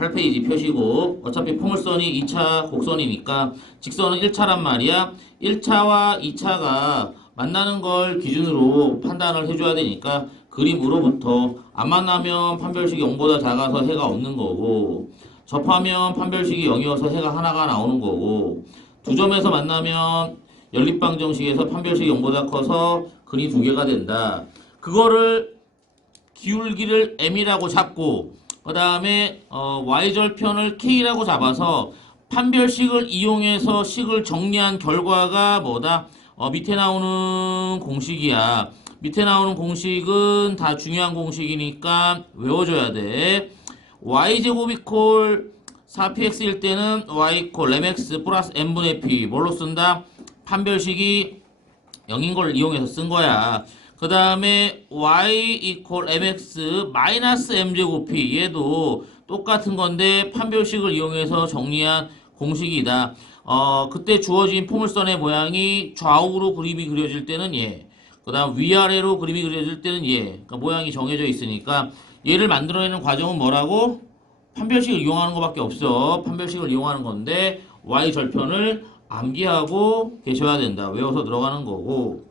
8페이지 표시고 어차피 포물선이 2차 곡선이니까 직선은 1차란 말이야. 1차와 2차가 만나는 걸 기준으로 판단을 해줘야 되니까 그림으로부터 안 만나면 판별식이 0보다 작아서 해가 없는 거고 접하면 판별식이 0이어서 해가 하나가 나오는 거고 두 점에서 만나면 연립방정식에서 판별식이 0보다 커서 근이 두 개가 된다. 그거를 기울기를 m이라고 잡고 그 다음에 어, y절편을 k라고 잡아서 판별식을 이용해서 식을 정리한 결과가 뭐다? 어, 밑에 나오는 공식이야. 밑에 나오는 공식은 다 중요한 공식이니까 외워줘야 돼. y제곱 이 콜 4px일 때는 y 이콜 mx 플러스 n분의 p 뭘로 쓴다? 판별식이 0인 걸 이용해서 쓴 거야. 그 다음에 y 이퀄 mx 마이너스 m제곱이 얘도 똑같은 건데 판별식을 이용해서 정리한 공식이다. 어, 그때 주어진 포물선의 모양이 좌우로 그림이 그려질 때는 얘. 그 다음 위아래로 그림이 그려질 때는 얘. 그러니까 모양이 정해져 있으니까 얘를 만들어내는 과정은 뭐라고? 판별식을 이용하는 것밖에 없어. 판별식을 이용하는 건데 y 절편을 암기하고 계셔야 된다. 외워서 들어가는 거고.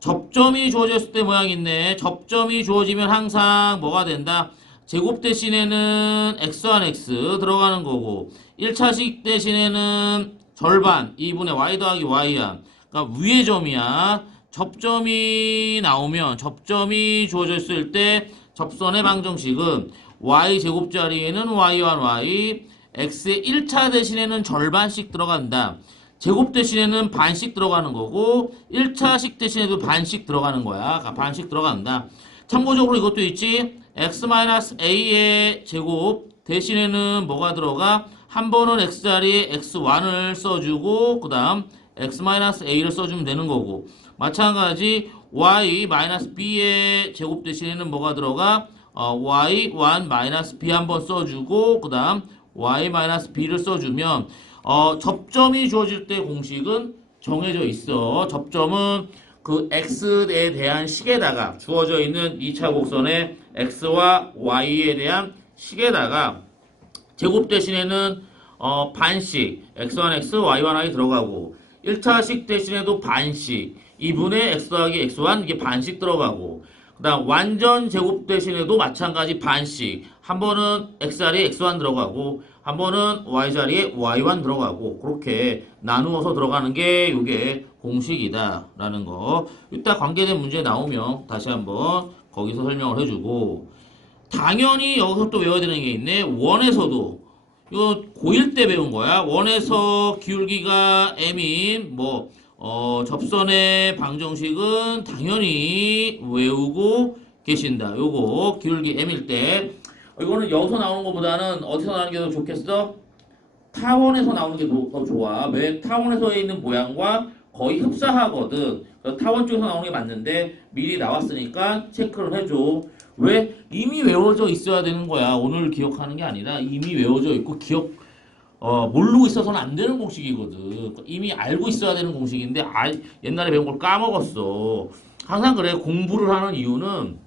접점이 주어졌을 때 모양이 있네. 접점이 주어지면 항상 뭐가 된다? 제곱 대신에는 x1 x 들어가는 거고 1차식 대신에는 절반 2분의 y 더하기 y야. 그러니까 위의 점이야. 접점이 나오면 접점이 주어졌을 때 접선의 방정식은 y 제곱 자리에는 y1 y x의 1차 대신에는 절반씩 들어간다. 제곱 대신에는 반씩 들어가는 거고 1차식 대신에도 반씩 들어가는 거야. 그러니까 반씩 들어간다. 참고적으로 이것도 있지. x-a의 제곱 대신에는 뭐가 들어가? 한 번은 x 자리에 x1을 써주고 그 다음 x-a를 써주면 되는 거고 마찬가지 y-b의 제곱 대신에는 뭐가 들어가? 어, y1-b 한 번 써주고 그 다음 y-b를 써주면 어, 접점이 주어질 때 공식은 정해져 있어. 접점은 그 x에 대한 식에다가 주어져 있는 2차 곡선의 x와 y에 대한 식에다가 제곱 대신에는 어, 반씩 x1x, y1i 들어가고 1차식 대신에도 반씩 2분의 x 더하기 x1 이게 반씩 들어가고 그 다음 완전 제곱 대신에도 마찬가지 반씩 한 번은 x 자리에 x1 들어가고 한 번은 y 자리에 y1 들어가고 그렇게 나누어서 들어가는 게 이게 공식이다 라는 거. 이따 관계된 문제 나오면 다시 한번 거기서 설명을 해주고. 당연히 여기서 또 외워야 되는 게 있네. 원에서도. 이거 고1 때 배운 거야. 원에서 기울기가 m인 뭐 어, 접선의 방정식은 당연히 외우고 계신다. 요거 기울기 m일 때 이거는 여기서 나오는 것보다는 어디서 나오는 게 더 좋겠어? 타원에서 나오는 게 더 좋아. 왜 타원에서 있는 모양과 거의 흡사하거든. 그래서 타원 쪽에서 나오는 게 맞는데 미리 나왔으니까 체크를 해줘. 왜? 이미 외워져 있어야 되는 거야. 오늘 기억하는 게 아니라 이미 외워져 있고 기억 어, 모르고 있어서는 안 되는 공식이거든. 이미 알고 있어야 되는 공식인데, 아, 옛날에 배운 걸 까먹었어. 항상 그래. 공부를 하는 이유는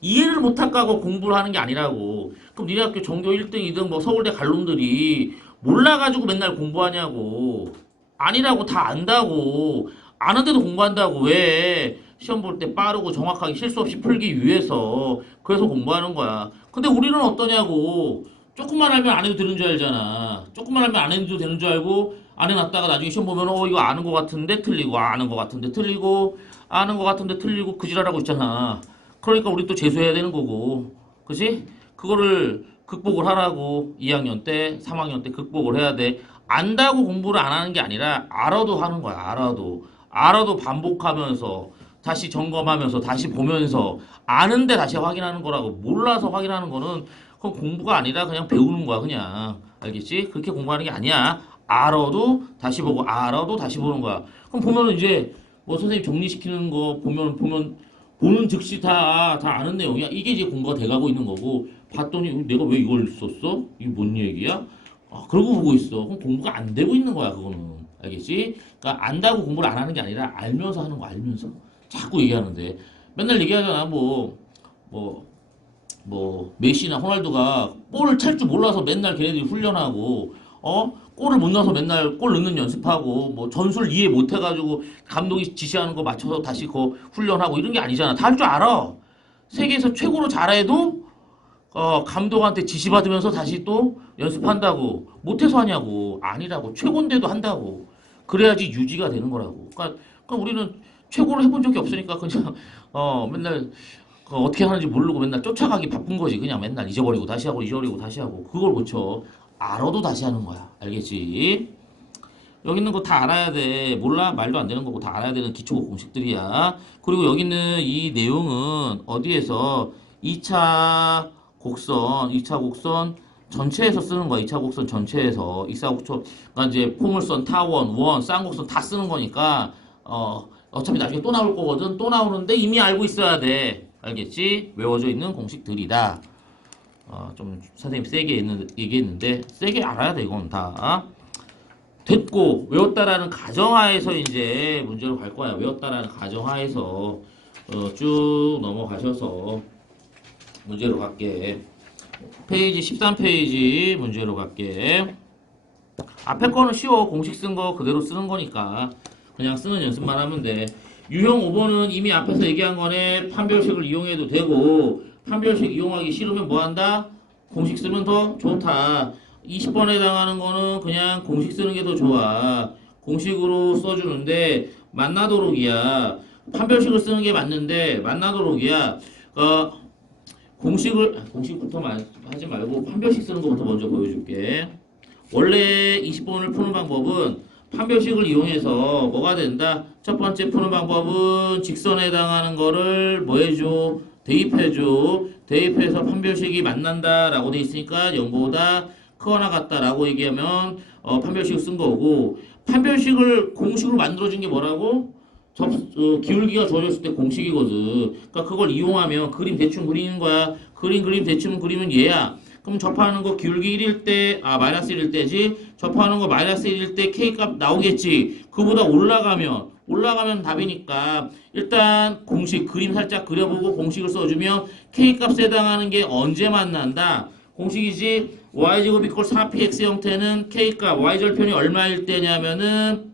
이해를 못할까고 공부를 하는 게 아니라고. 그럼 니네 학교 전교 1등, 2등, 뭐 서울대 갈 놈들이 몰라가지고 맨날 공부하냐고. 아니라고 다 안다고. 아는데도 공부한다고. 왜? 시험 볼 때 빠르고 정확하게 실수 없이 풀기 위해서. 그래서 공부하는 거야. 근데 우리는 어떠냐고. 조금만 알면 안 해도 되는 줄 알잖아. 조금만 알면 안 해도 되는 줄 알고 안 해놨다가 나중에 시험 보면 어 이거 아는 것 같은데 틀리고 아는 것 같은데 틀리고 아는 것 같은데 틀리고 그 지랄하고 있잖아. 그러니까 우리 또 재수해야 되는 거고, 그지? 그거를 극복을 하라고 2학년 때, 3학년 때 극복을 해야 돼. 안다고 공부를 안 하는 게 아니라 알아도 하는 거야. 알아도 알아도 반복하면서 다시 점검하면서 다시 보면서 아는데 다시 확인하는 거라고 몰라서 확인하는 거는 그건 공부가 아니라 그냥 배우는 거야 그냥 알겠지? 그렇게 공부하는 게 아니야 알아도 다시 보고 알아도 다시 보는 거야 그럼 보면은 이제 뭐 선생님 정리시키는 거 보면 보면 보는 즉시 다 다 아는 내용이야 이게 이제 공부가 돼가고 있는 거고 봤더니 내가 왜 이걸 썼어? 이게 뭔 얘기야? 아, 그러고 보고 있어 그럼 공부가 안 되고 있는 거야 그거는 알겠지? 그러니까 안다고 공부를 안 하는 게 아니라 알면서 하는 거 알면서 자꾸 얘기하는데 맨날 얘기하잖아 뭐 뭐, 뭐 메시나 호날두가 볼을 찰 줄 몰라서 맨날 걔네들이 훈련하고 어 골을 못 넣어서 맨날 골 넣는 연습하고 뭐 전술 이해 못 해가지고 감독이 지시하는 거 맞춰서 다시 그 훈련하고 이런 게 아니잖아. 다 할 줄 알아. 세계에서 최고로 잘해도 어 감독한테 지시 받으면서 다시 또 연습한다고. 못해서 하냐고. 아니라고. 최고인데도 한다고. 그래야지 유지가 되는 거라고. 그러니까, 그러니까 우리는 최고를 해본 적이 없으니까 그냥 어 맨날 그 어떻게 하는지 모르고 맨날 쫓아가기 바쁜 거지. 그냥 맨날 잊어버리고 다시 하고 잊어버리고 다시 하고. 그걸 고쳐. 알아도 다시 하는 거야. 알겠지? 여기 있는 거 다 알아야 돼. 몰라? 말도 안 되는 거고 다 알아야 되는 기초 공식들이야. 그리고 여기 있는 이 내용은 어디에서 2차 곡선, 2차 곡선 전체에서 쓰는 거야. 2차 곡선 전체에서. 2차 곡선, 그러니까 이제 포물선, 타원, 원, 쌍곡선 다 쓰는 거니까, 어, 어차피 나중에 또 나올 거거든. 또 나오는데 이미 알고 있어야 돼. 알겠지? 외워져 있는 공식들이다. 어, 좀 선생님 세게 있는, 얘기했는데 세게 알아야 돼 이건 다. 됐고 외웠다라는 가정하에서 이제 문제로 갈 거야. 외웠다라는 가정하에서 어, 쭉 넘어가셔서 문제로 갈게. 페이지 13페이지 문제로 갈게. 앞에 거는 쉬워. 공식 쓴 거 그대로 쓰는 거니까 그냥 쓰는 연습만 하면 돼. 유형 5번은 이미 앞에서 얘기한 거네. 판별식을 이용해도 되고 판별식 이용하기 싫으면 뭐 한다? 공식 쓰면 더 좋다. 20번에 해당하는 거는 그냥 공식 쓰는 게 더 좋아. 공식으로 써주는데 만나도록이야. 판별식을 쓰는 게 맞는데 만나도록이야. 어, 공식을 아, 공식부터 마- 하지 말고 판별식 쓰는 것부터 먼저 보여줄게. 원래 20번을 푸는 방법은 판별식을 이용해서 뭐가 된다? 첫 번째 푸는 방법은 직선에 해당하는 거를 뭐 해줘? 대입해줘. 대입해서 판별식이 만난다라고 돼 있으니까 0보다 크거나 같다라고 얘기하면 어, 판별식을 쓴 거고 판별식을 공식으로 만들어준 게 뭐라고? 접, 어, 기울기가 주어졌을 때 공식이거든. 그러니까 그걸 이용하면 그림 대충 그리는 거야. 그림 그림 대충 그리면 얘야. 그럼 접하는 거 기울기 1일 때, 아, 마이너스 1일 때지? 접하는 거 마이너스 1일 때 K값 나오겠지? 그보다 올라가면, 올라가면 답이니까, 일단 공식, 그림 살짝 그려보고 공식을 써주면 K값에 해당하는 게 언제 만난다? 공식이지? y제곱 이퀄 4px 형태는 K값, y절편이 얼마일 때냐면은,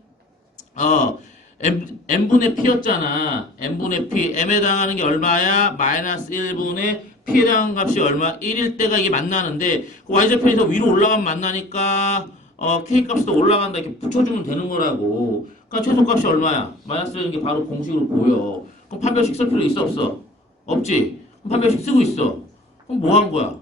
어, m, n분의 p였잖아. n분의 p. m에 해당하는 게 얼마야? 마이너스 1분의 p에 해당하는 값이 얼마? 1일 때가 이게 만나는데 그 y절편에서 위로 올라가면 만나니까 어, k값이 더 올라간다 이렇게 붙여주면 되는 거라고. 그러니까 최소값이 얼마야? 마이너스 1인 게 바로 공식으로 보여. 그럼 판별식 쓸 필요 있어 없어? 없지. 그럼 판별식 쓰고 있어. 그럼 뭐 한 거야?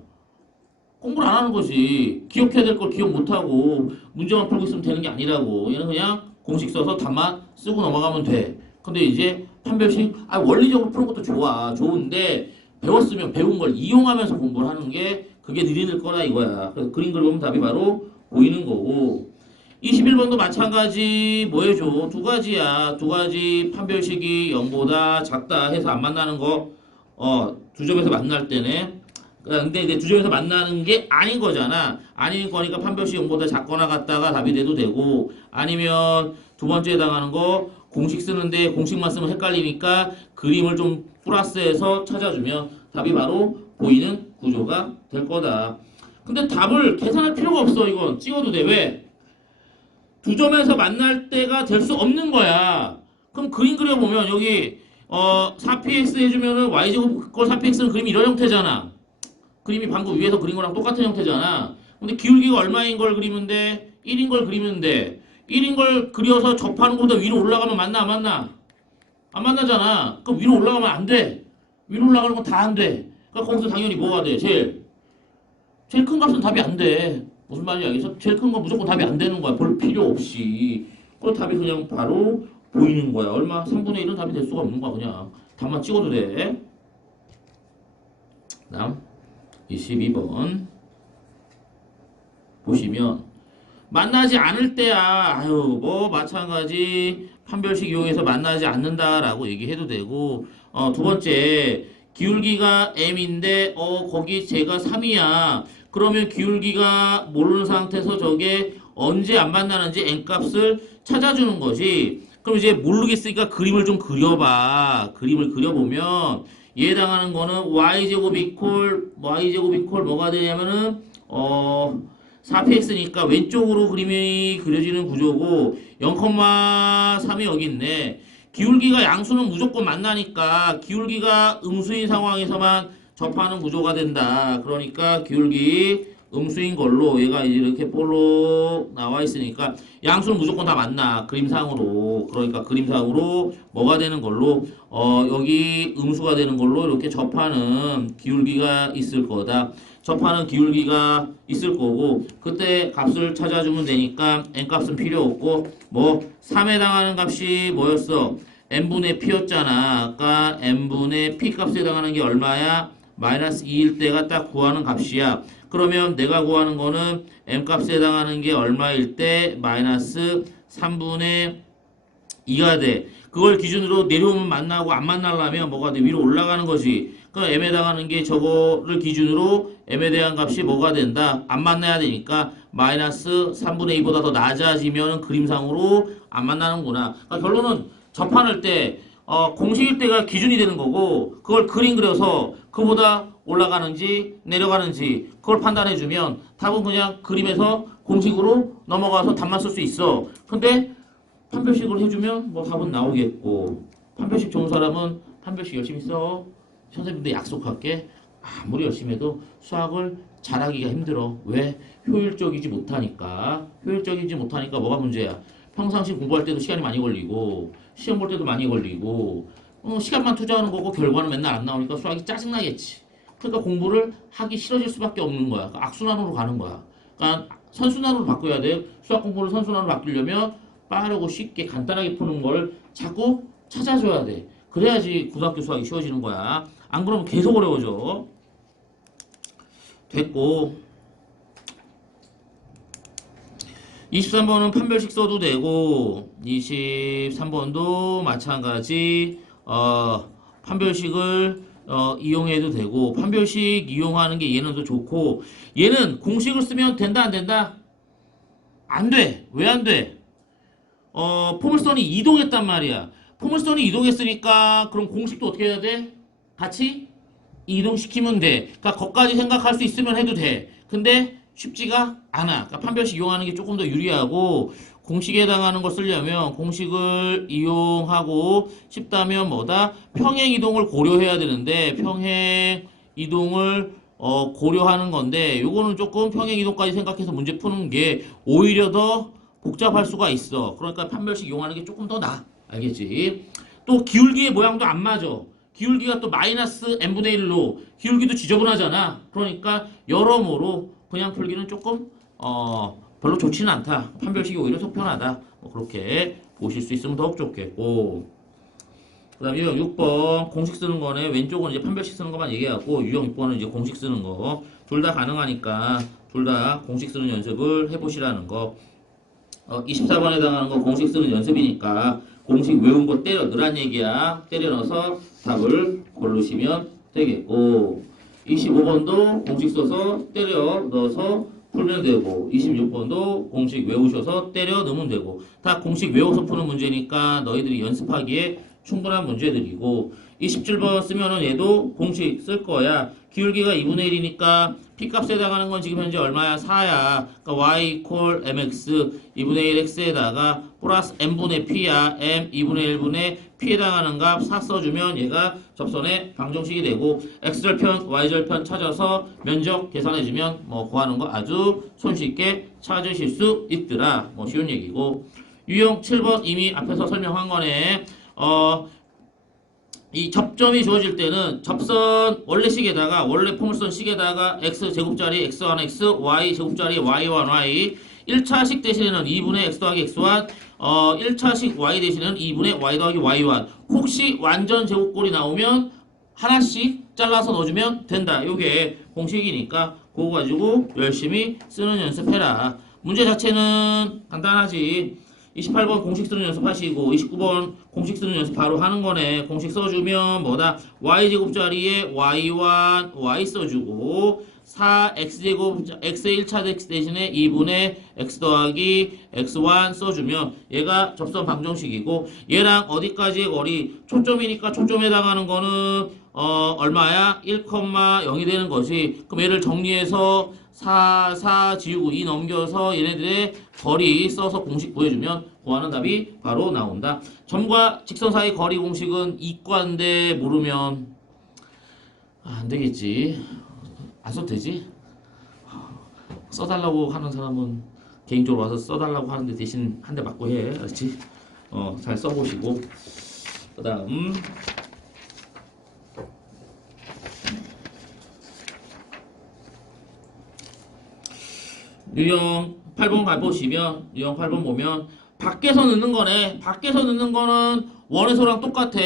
공부를 안 하는 거지. 기억해야 될 걸 기억 못 하고 문제만 풀고 있으면 되는 게 아니라고. 얘는 그냥 공식 써서 답만 쓰고 넘어가면 돼. 근데 이제 판별식 아 원리적으로 푸는 것도 좋아. 좋은데 배웠으면 배운 걸 이용하면서 공부를 하는 게 그게 느리는 거라 이거야. 그래서 그림 그려보면 답이 바로 보이는 거고. 21번도 마찬가지 뭐 해줘? 두 가지야. 두 가지 판별식이 0보다 작다 해서 안 만나는 거. 어, 두 점에서 만날 때네. 근데 이제 두 점에서 만나는 게 아닌 거잖아. 아닌 거니까 판별식 0보다 작거나 같다가 답이 돼도 되고 아니면 두 번째 해당하는 거 공식 쓰는데 공식만 쓰면 헷갈리니까 그림을 좀 플러스해서 찾아주면 답이 바로 보이는 구조가 될 거다. 근데 답을 계산할 필요가 없어. 이건 찍어도 돼. 왜? 두 점에서 만날 때가 될 수 없는 거야. 그럼 그림 그려보면 여기 어 4px 해주면은 y제곱 걸 4px는 그림이 이런 형태잖아. 그림이 방금 위에서 그린 거랑 똑같은 형태잖아. 근데 기울기가 얼마인 걸 그리면 돼? 1인 걸 그리면 돼. 1인 걸 그려서 접하는 것보다 위로 올라가면 맞나 안 맞나? 안 만나잖아. 그럼 위로 올라가면 안 돼. 위로 올라가는 건 다 안 돼. 그러니까 거기서 당연히 뭐가 돼? 제일 제일 큰 값은 답이 안 돼. 무슨 말인지 알겠어? 제일 큰 건 무조건 답이 안 되는 거야. 볼 필요 없이. 그 답이 그냥 바로 보이는 거야. 얼마? 3분의 1은 답이 될 수가 없는 거야. 그냥 답만 찍어도 돼. 다음 22번 보시면 만나지 않을 때야 아유 뭐 마찬가지 판별식 이용해서 만나지 않는다라고 얘기해도 되고 어 두 번째 기울기가 m인데 어 거기 제가 3이야 그러면 기울기가 모르는 상태에서 저게 언제 안 만나는지 n 값을 찾아주는 거지 그럼 이제 모르겠으니까 그림을 좀 그려봐 그림을 그려보면 얘에 해당하는 거는 y제곱 이퀄 y제곱 이퀄 뭐가 되냐면은 어 4px니까 왼쪽으로 그림이 그려지는 구조고 0,3이 여기 있네. 기울기가 양수는 무조건 만나니까 기울기가 음수인 상황에서만 접하는 구조가 된다. 그러니까 기울기 음수인 걸로 얘가 이렇게 볼록 나와 있으니까 양수는 무조건 다 만나? 그림상으로. 그러니까 그림상으로 뭐가 되는 걸로? 어 여기 음수가 되는 걸로 이렇게 접하는 기울기가 있을 거다. 접하는 기울기가 있을 거고 그때 값을 찾아주면 되니까 n 값은 필요 없고 뭐 3에 해당하는 값이 뭐였어? n분의 p였잖아. 아까 n분의 p 값에 해당하는 게 얼마야 마이너스 2일 때가 딱 구하는 값이야 그러면 내가 구하는 거는 m 값에 해당하는 게 얼마일 때 마이너스 3분의 2가 돼. 그걸 기준으로 내려오면 만나고 안 만나려면 뭐가 돼? 위로 올라가는 거지. 그럼 m에 해당하는 게 저거를 기준으로 m에 대한 값이 뭐가 된다? 안 만나야 되니까 마이너스 3분의 2보다 더 낮아지면 그림상으로 안 만나는구나. 그러니까 결론은 접한할 때 어, 공식일 때가 기준이 되는 거고 그걸 그림 그려서 그보다 올라가는지 내려가는지 그걸 판단해 주면 답은 그냥 그림에서 공식으로 넘어가서 답만 쓸 수 있어. 근데 판별식으로 해주면 뭐 답은 나오겠고 판별식 좋은 사람은 판별식 열심히 써. 선생님도 약속할게. 아무리 열심히 해도 수학을 잘하기가 힘들어. 왜? 효율적이지 못하니까. 효율적이지 못하니까 뭐가 문제야? 평상시 공부할 때도 시간이 많이 걸리고 시험 볼 때도 많이 걸리고 어, 시간만 투자하는 거고 결과는 맨날 안 나오니까 수학이 짜증나겠지. 그러니까 공부를 하기 싫어질 수밖에 없는 거야. 그러니까 악순환으로 가는 거야. 그러니까 선순환으로 바꿔야 돼. 수학 공부를 선순환으로 바꾸려면 빠르고 쉽게 간단하게 푸는 걸 자꾸 찾아줘야 돼. 그래야지 고등학교 수학이 쉬워지는 거야. 안 그러면 계속 어려워져. 됐고 23번은 판별식 써도 되고 23번도 마찬가지 어, 판별식을 어, 이용해도 되고 판별식 이용하는 게 얘는 더 좋고 얘는 공식을 쓰면 된다 안 된다? 안 돼. 왜 안 돼? 어, 포물선이 이동했단 말이야. 포물선이 이동했으니까 그럼 공식도 어떻게 해야 돼? 같이 이동시키면 돼. 그러니까 거기까지 생각할 수 있으면 해도 돼. 근데 쉽지가 않아. 그러니까 판별식 이용하는 게 조금 더 유리하고 공식에 해당하는 걸 쓰려면 공식을 이용하고 싶다면 뭐다? 평행 이동을 고려해야 되는데 평행 이동을 어, 고려하는 건데 요거는 조금 평행 이동까지 생각해서 문제 푸는 게 오히려 더 복잡할 수가 있어. 그러니까 판별식 이용하는 게 조금 더 나아. 알겠지? 또 기울기의 모양도 안 맞아. 기울기가 또 마이너스 n분의 1로 기울기도 지저분하잖아. 그러니까 여러모로 그냥 풀기는 조금 어 별로 좋지는 않다. 판별식이 오히려 속편하다. 뭐 그렇게 보실 수 있으면 더욱 좋겠고. 그 다음에 유형 6번 공식 쓰는 거네. 왼쪽은 이제 판별식 쓰는 것만 얘기하고 유형 6번은 이제 공식 쓰는 거. 둘 다 가능하니까 둘 다 공식 쓰는 연습을 해보시라는 거. 어, 24번에 해당하는 거 공식 쓰는 연습이니까 공식 외운 거 때려 넣으란 얘기야. 때려 넣어서 답을 고르시면 되겠고 25번도 공식 써서 때려 넣어서 풀면 되고 26번도 공식 외우셔서 때려 넣으면 되고 다 공식 외워서 푸는 문제니까 너희들이 연습하기에 충분한 문제들이고 27번 쓰면은 얘도 공식 쓸 거야. 기울기가 2분의 1이니까 P값에 해당하는 건 지금 현재 얼마야? 4야. 그러니까 y equal mx 2분의 1 x에다가 플러스 m분의 p야. m 2분의 1분의 p에 해당하는 값 4 써주면 얘가 접선의 방정식이 되고 x절편, y절편 찾아서 면적 계산해주면 뭐 구하는 거 아주 손쉽게 찾으실 수 있더라. 뭐 쉬운 얘기고 유형 7번 이미 앞에서 설명한 거네. 어, 이 접점이 주어질 때는 접선 원래 식에다가 원래 포물선 식에다가 x 제곱자리 x1 x, y 제곱자리 y1 y 1차식 대신에는 2분의 x 더하기 x1 어 1차식 y 대신에는 2분의 y 더하기 y1 혹시 완전 제곱꼴이 나오면 하나씩 잘라서 넣어주면 된다. 요게 공식이니까 그거 가지고 열심히 쓰는 연습해라. 문제 자체는 간단하지. 28번 공식 쓰는 연습하시고 29번 공식 쓰는 연습 바로 하는 거네. 공식 써주면 뭐다? y제곱 자리에 y1, y 써주고 4x제곱 x의 1차 대신에 2분의 x 더하기 x1 써주면 얘가 접선 방정식이고 얘랑 어디까지의 거리 초점이니까 초점에 해당하는 거는 어 얼마야? 1,0이 되는 것이 그럼 얘를 정리해서 4, 4 지우고 2 넘겨서 얘네들의 거리 써서 공식 구해주면 구하는 답이 바로 나온다. 점과 직선 사이 거리 공식은 이과인데 모르면 아, 안 되겠지. 안 써도 되지? 써달라고 하는 사람은 개인적으로 와서 써달라고 하는데 대신 한 대 맞고 해. 그렇지? 어, 잘 써보시고. 그 다음. 유형 8번 가보시면, 유형 8번 보면, 밖에서 넣는 거네. 밖에서 넣는 거는 원에서랑 똑같아.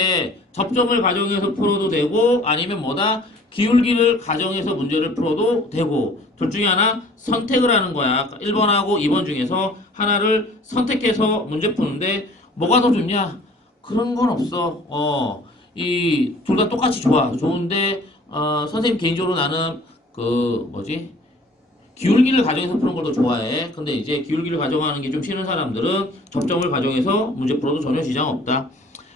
접점을 가정해서 풀어도 되고, 아니면 뭐다? 기울기를 가정해서 문제를 풀어도 되고, 둘 중에 하나 선택을 하는 거야. 1번하고 2번 중에서 하나를 선택해서 문제 푸는데, 뭐가 더 좋냐? 그런 건 없어. 어, 이, 둘 다 똑같이 좋아. 좋은데, 어, 선생님 개인적으로 나는, 그, 뭐지? 기울기를 가정해서 푸는 걸 더 좋아해. 근데 이제 기울기를 가정하는 게 좀 싫은 사람들은 접점을 가정해서 문제 풀어도 전혀 지장 없다.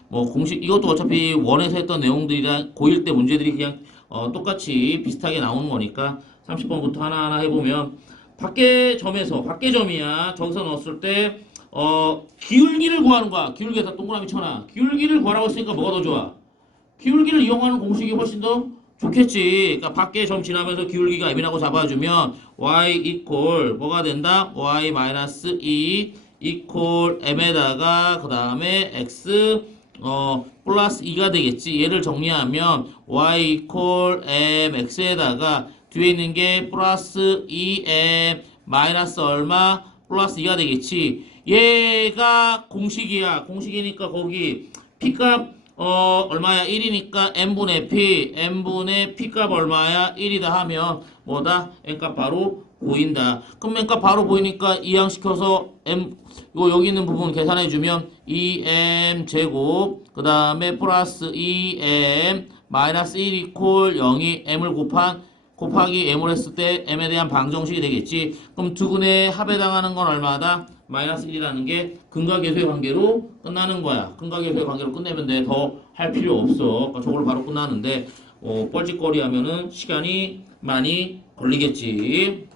뭐 공식 이것도 어차피 원에서 했던 내용들이랑 고1 때 문제들이 그냥 어, 똑같이 비슷하게 나오는 거니까 30번부터 하나하나 해보면 밖에 점에서 밖에 점이야. 저기서 넣었을 때 어, 기울기를 구하는 거야. 기울기에다 동그라미 쳐놔. 기울기를 구하라고 했으니까 뭐가 더 좋아? 기울기를 이용하는 공식이 훨씬 더 좋겠지. 그러니까 밖에 점 지나면서 기울기가 m이라고 잡아주면 y equal 뭐가 된다? y 마이너스 2 equal m에다가 그 다음에 x 어 플러스 2가 되겠지. 얘를 정리하면 y equal mx에다가 뒤에 있는 게 플러스 2m 마이너스 얼마 플러스 2가 되겠지. 얘가 공식이야. 공식이니까 거기 p값 어 얼마야 1이니까 n분의 p n분의 p값 얼마야 1이다 하면 뭐다 n값 바로 보인다 n값 바로 보이니까 이항시켜서 m 요 여기 있는 부분 계산해 주면 2m 제곱 그 다음에 플러스 2m 마이너스 1 이콜 0이 m을 곱한 곱하기 m을 했을 때 m에 대한 방정식이 되겠지 그럼 두 근의 합에 해당하는 건 얼마다? 마이너스 1이라는 게 근각계수의 관계로 끝나는 거야. 근각계수의 관계로 끝내면 돼. 더 할 필요 없어. 그러니까 저걸로 바로 끝나는데 어, 뻘짓거리 하면은 시간이 많이 걸리겠지.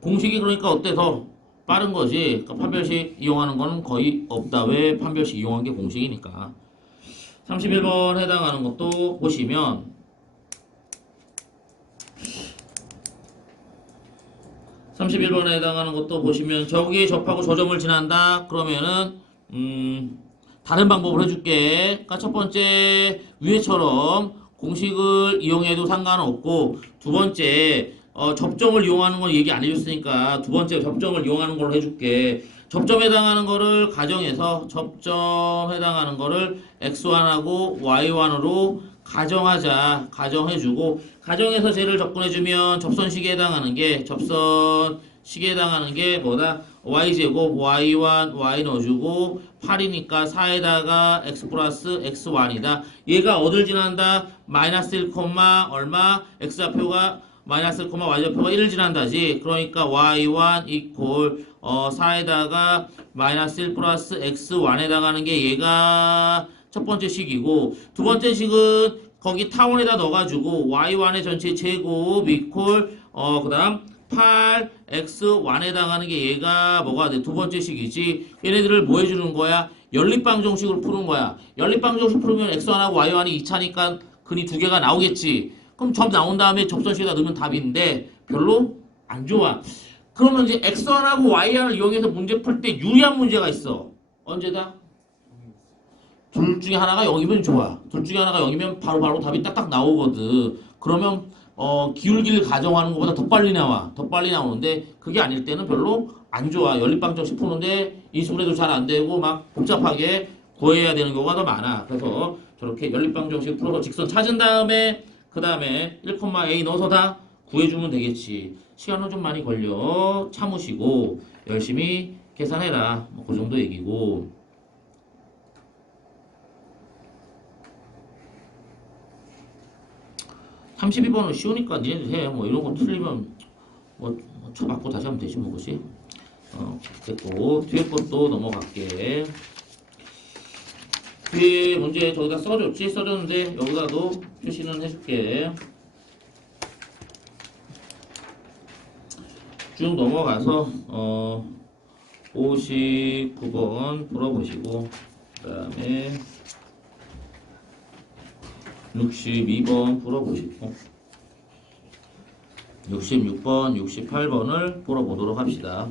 공식이 그러니까 어때 더 빠른 거지. 그러니까 판별식 이용하는 거는 거의 없다. 왜 판별식 이용한 게 공식이니까. 31번 해당하는 것도 보시면 31번에 해당하는 것도 보시면 저기에 접하고 저 점을 지난다 그러면은 음 다른 방법을 해줄게 그러니까 첫 번째 위에처럼 공식을 이용해도 상관없고 두 번째 어, 접점을 이용하는 건 얘기 안 해줬으니까 두 번째 접점을 이용하는 걸로 해줄게. 접점 해당하는 거를 가정해서 접점 해당하는 거를 x1하고 y1으로 가정하자 가정해주고 가정해서 쟤를 접근해주면 접선식에 해당하는 게 접선식에 해당하는 게 뭐다? y제곱 y1 y 넣어주고 8이니까 4에다가 x 플러스 x1이다. 얘가 어딜 지난다? 마이너스 1, 얼마? x좌표가 마이너스 1, y좌표가 1을 지난다지 그러니까 y1 이퀄 어 4에다가 마이너스 1 플러스 x1에 해당하는 게 얘가 첫 번째 식이고 두 번째 식은 거기 타원에다 넣어가지고 y1의 전체 제곱 이퀄 어 그다음 8x1에 해당하는 게 얘가 뭐가 돼? 두 번째 식이지. 얘네들을 뭐 해주는 거야? 연립방정식으로 푸는 거야. 연립방정식 풀으면 x1하고 y1이 2차니까 근이 두 개가 나오겠지. 그럼 점 나온 다음에 접선식에다 넣으면 답인데 별로 안 좋아. 그러면 이제 x1하고 y1을 이용해서 문제 풀 때 유리한 문제가 있어. 언제다? 둘 중에 하나가 0이면 좋아. 둘 중에 하나가 0이면 바로 바로 답이 딱딱 나오거든. 그러면 어, 기울기를 가정하는 것보다 더 빨리 나와. 더 빨리 나오는데 그게 아닐 때는 별로 안 좋아. 연립방정식 푸는데 인수분해도 잘 안 되고 막 복잡하게 구해야 되는 경우가 더 많아. 그래서 저렇게 연립방정식 풀어서 직선 찾은 다음에 그 다음에 1,a 넣어서 다 구해주면 되겠지. 시간은 좀 많이 걸려. 참으시고 열심히 계산해라. 뭐 그 정도 얘기고. 32번은 쉬우니까 니네들 해. 뭐 이런 거 틀리면 뭐 쳐 맞고 다시 하면 되지 뭐 그지? 어 됐고 뒤에 것도 넘어갈게. 뒤에 문제 저기다 써줬지? 써줬는데 여기다도 표시는 해줄게. 쭉 넘어가서 어 59번 풀어보시고 그 다음에 62번 풀어보시고 66번, 68번을 풀어보도록 합시다.